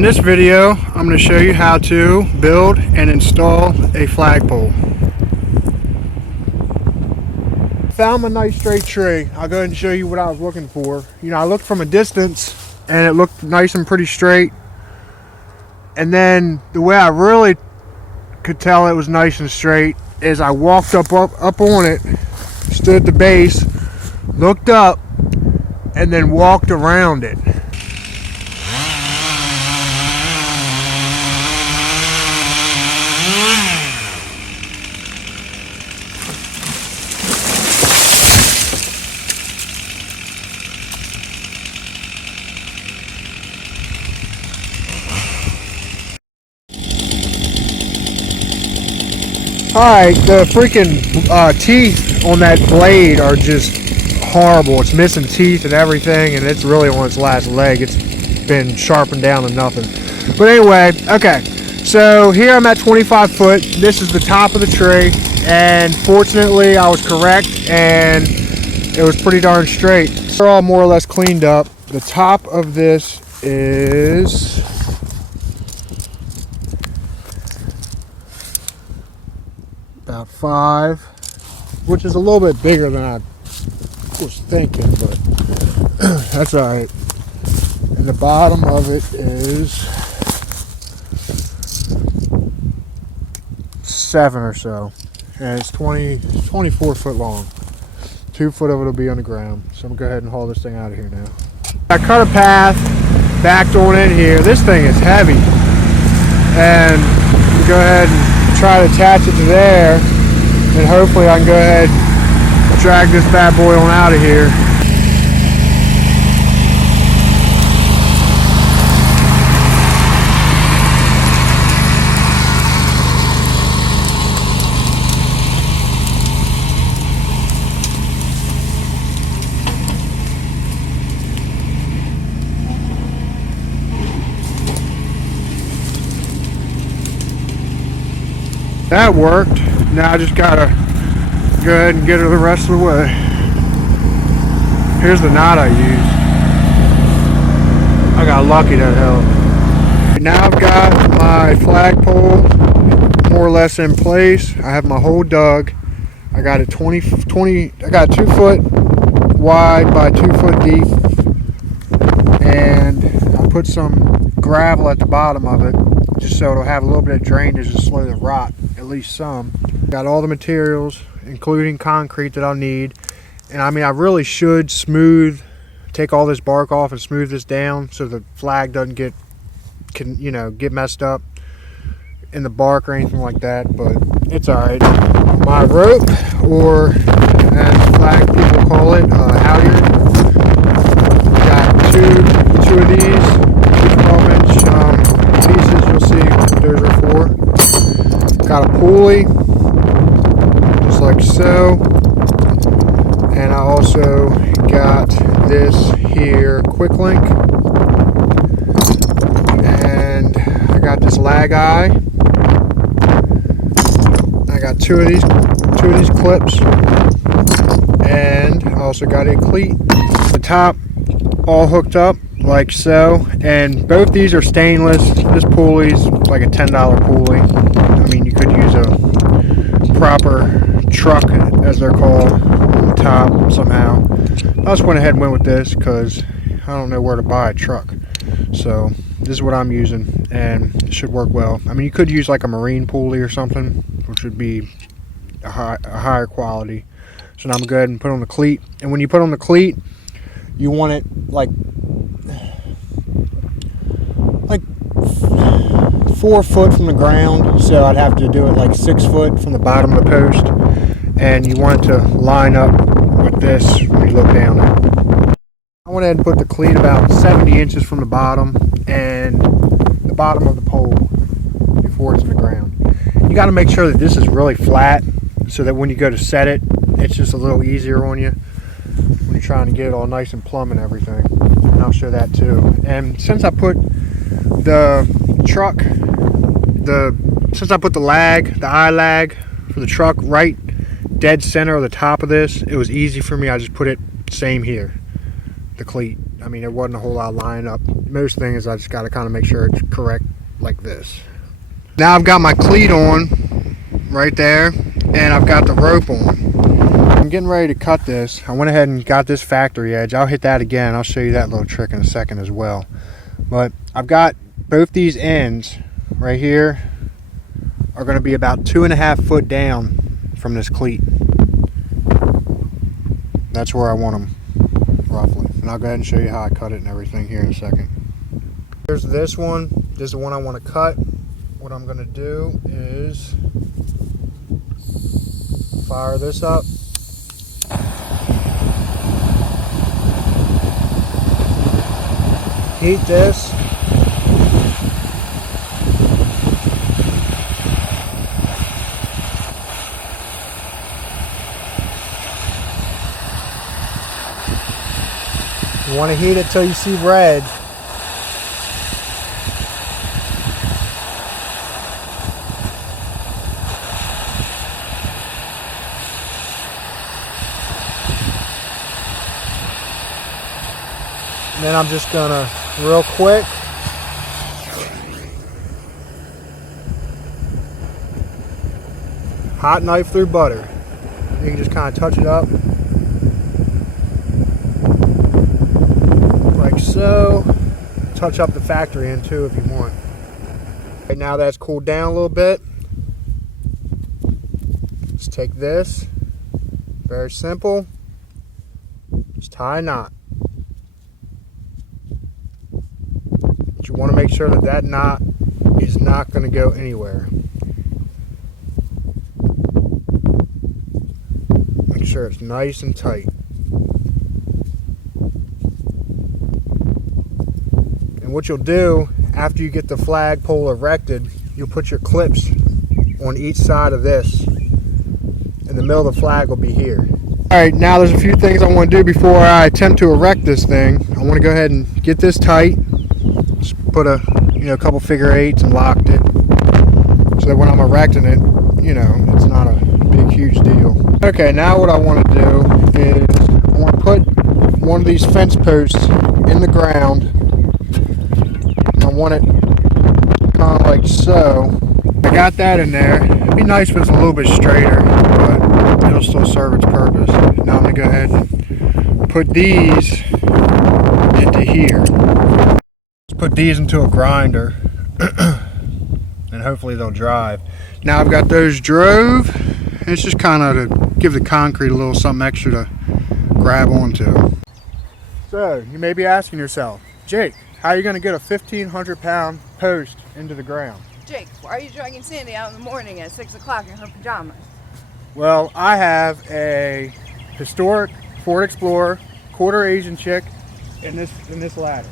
In this video, I'm going to show you how to build and install a flagpole. Found my nice straight tree. I'll go ahead and show you what I was looking for. You know, I looked from a distance and it looked nice and pretty straight. And then the way I really could tell it was nice and straight is I walked up on it, stood at the base, looked up, and then walked around it. Alright, the freaking teeth on that blade are just horrible. It's missing teeth and everything, and it's really on its last leg. It's been sharpened down to nothing. But anyway, okay. So here I'm at 25 foot. This is the top of the tree, and fortunately I was correct, and it was pretty darn straight. They're all more or less cleaned up. The top of this is about 5, which is a little bit bigger than I was thinking, but that's alright. And the bottom of it is 7 or so, and it's 24 foot long. 2 foot of it will be on the ground, so I'm gonna go ahead and haul this thing out of here now. I cut a path, backed on in here. This thing is heavy, and go ahead and try to attach it to there, and hopefully I can go ahead and drag this bad boy on out of here. That worked. Now I just gotta go ahead and get her the rest of the way. Here's the knot I used. I got lucky, that helped. Now I've got my flagpole more or less in place. I have my hole dug. I got it 20. I got 2 foot wide by 2 foot deep, and I put some gravel at the bottom of it, just so it'll have a little bit of drainage to slow the rot, at least some. Got all the materials, including concrete, that I'll need. And I mean, I really should take all this bark off and smooth this down so the flag doesn't get messed up in the bark or anything like that, but it's alright. My rope, or as flag people call it, halyard. Got two of these 12-inch pieces. You'll see what those are for. Got a pulley, just like so, and I also got this here quick link, and I got this lag eye. I got two of these clips, and I also got a cleat. The top all hooked up like so, and both these are stainless. This pulley's like a $10 pulley. I mean, you could use a proper truck, as they're called, on the top somehow. I just went ahead and went with this because I don't know where to buy a truck, so this is what I'm using, and it should work well. I mean, you could use like a marine pulley or something, which would be a higher quality. So now I'm going to go ahead and put on the cleat, and when you put on the cleat, you want it like 4 foot from the ground, so I'd have to do it like 6 foot from the bottom of the post, and you want it to line up with this when you look down. I went ahead and put the cleat about 70 inches from the bottom and the bottom of the pole before it's in the ground. You got to make sure that this is really flat so that when you go to set it, it's just a little easier on you when you're trying to get it all nice and plumb and everything. And I'll show that too. And since I put the eye lag for the truck right dead center of the top of this, it was easy for me. I just put it same here, the cleat. I mean, there wasn't a whole lot of lining up. Most things I just got to kind of make sure it's correct like this. Now I've got my cleat on right there, and I've got the rope on. I'm getting ready to cut this. I went ahead and got this factory edge. I'll hit that again. I'll show you that little trick in a second as well. But I've got both these ends right here are going to be about 2.5 foot down from this cleat. That's where I want them, roughly. And I'll go ahead and show you how I cut it and everything here in a second. Here's this one. This is the one I want to cut. What I'm going to do is fire this up. Heat this. You want to heat it till you see red. And then I'm just gonna real quick hot knife through butter. You can just kind of touch it up like so. Touch up the factory end too if you want. Right now that's cooled down a little bit. Just take this, very simple, just tie a knot. But you want to make sure that that knot is not going to go anywhere. Make sure it's nice and tight. And what you'll do after you get the flagpole erected, you'll put your clips on each side of this, and the middle of the flag will be here. Alright, now there's a few things I want to do before I attempt to erect this thing. I want to go ahead and get this tight. Just put a couple figure eights and locked it, so that when I'm erecting it, it's not a big huge deal. Okay, now what I want to do is I want to put one of these fence posts in the ground. And I want it kind of like so. I got that in there. It'd be nice if it's a little bit straighter, but it'll still serve its purpose. Now I'm going to go ahead and put these into here. Let's put these into a grinder and hopefully they'll drive. Now I've got those drove, and it's just kind of to give the concrete a little something extra to grab onto. So you may be asking yourself, Jake, how are you going to get a 1,500-pound post into the ground? Jake, why are you dragging Sandy out in the morning at 6 o'clock in her pajamas? Well, I have a historic Ford Explorer, quarter Asian chick in this ladder.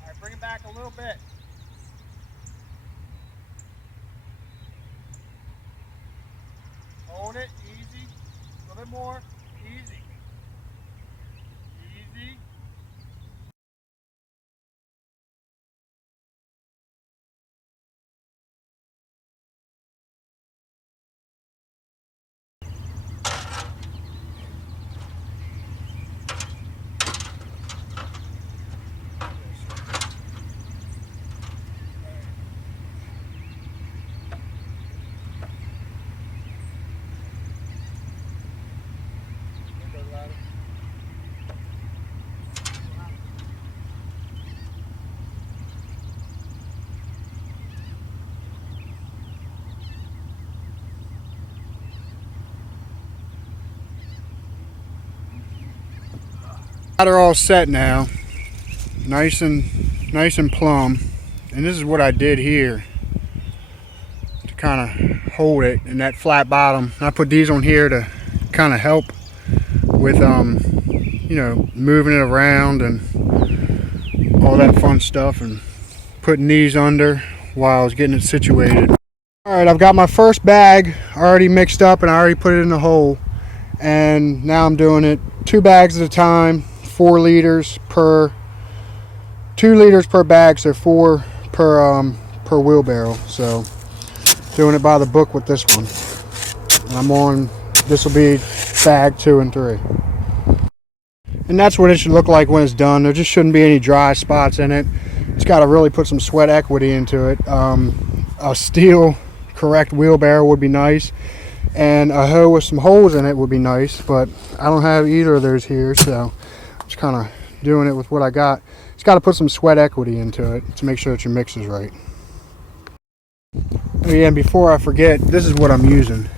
All right, bring it back a little bit. Hold it, easy. A little bit more, easy. Easy. They're all set now, nice and plumb, and this is what I did here to kind of hold it in that flat bottom. I put these on here to kind of help with moving it around and all that fun stuff, and putting these under while I was getting it situated. Alright, I've got my first bag already mixed up and I already put it in the hole, and now I'm doing it 2 bags at a time, 4 liters per 2 liters per bag, so 4 per wheelbarrow. So doing it by the book with this one. And I'm on, this will be bag 2 and 3. And that's what it should look like when it's done. There just shouldn't be any dry spots in it. It's got to really put some sweat equity into it. A steel correct wheelbarrow would be nice, and a hoe with some holes in it would be nice, but I don't have either of those here, so I'm just kind of doing it with what I got. It's got to put some sweat equity into it to make sure that your mix is right. Oh yeah, and before I forget, this is what I'm using.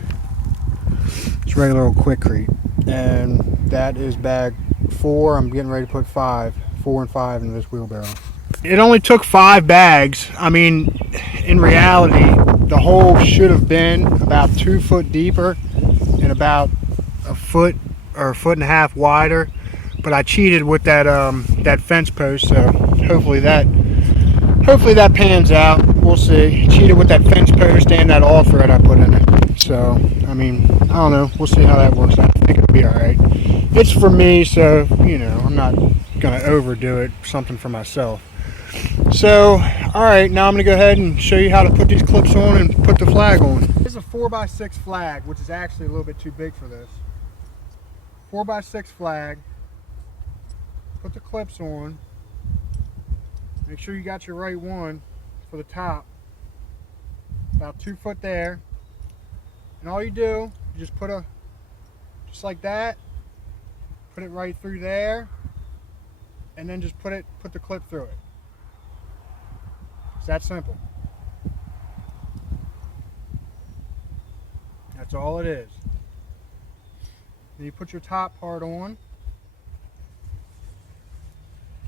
It's regular old Quikrete, and that is bag 4. I'm getting ready to put 4 and 5 into this wheelbarrow. It only took 5 bags. I mean, in reality, the hole should have been about 2 foot deeper and about a foot or a foot and a half wider, but I cheated with that that fence post, so hopefully that pans out. We'll see. Cheated with that fence post and that all thread I put in it. So I mean, I don't know. We'll see how that works out. I think it'll be all right. It's for me, so you know, I'm not gonna overdo it. Something for myself. So, alright, now I'm going to go ahead and show you how to put these clips on and put the flag on. This is a 4x6 flag, which is actually a little bit too big for this. 4x6 flag. Put the clips on. Make sure you got your right one for the top. About 2 foot there. And all you do, you just put just like that. Put it right through there. And then just put the clip through it. It's that simple. That's all it is. Then you put your top part on.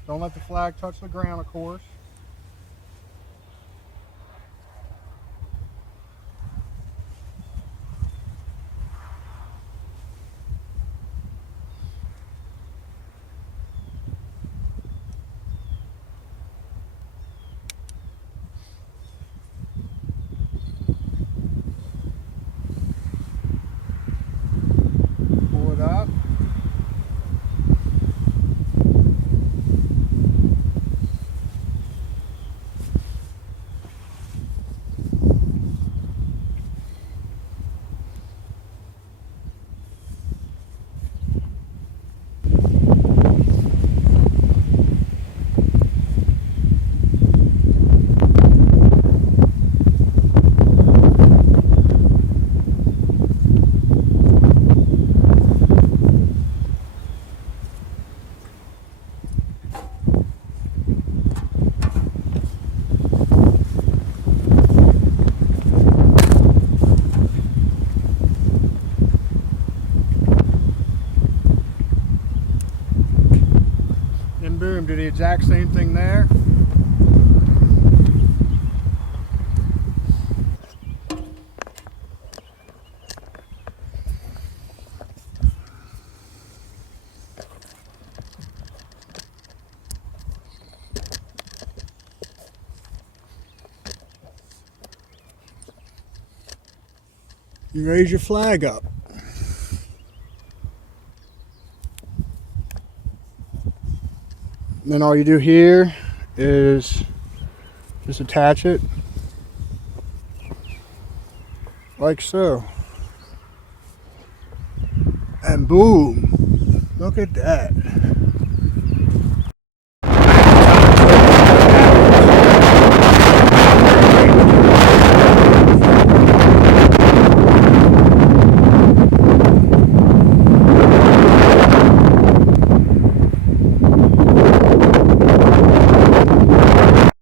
Don't let the flag touch the ground, of course. Up. Boom, do the exact same thing there. You raise your flag up. Then all you do here is just attach it like so. And boom, look at that.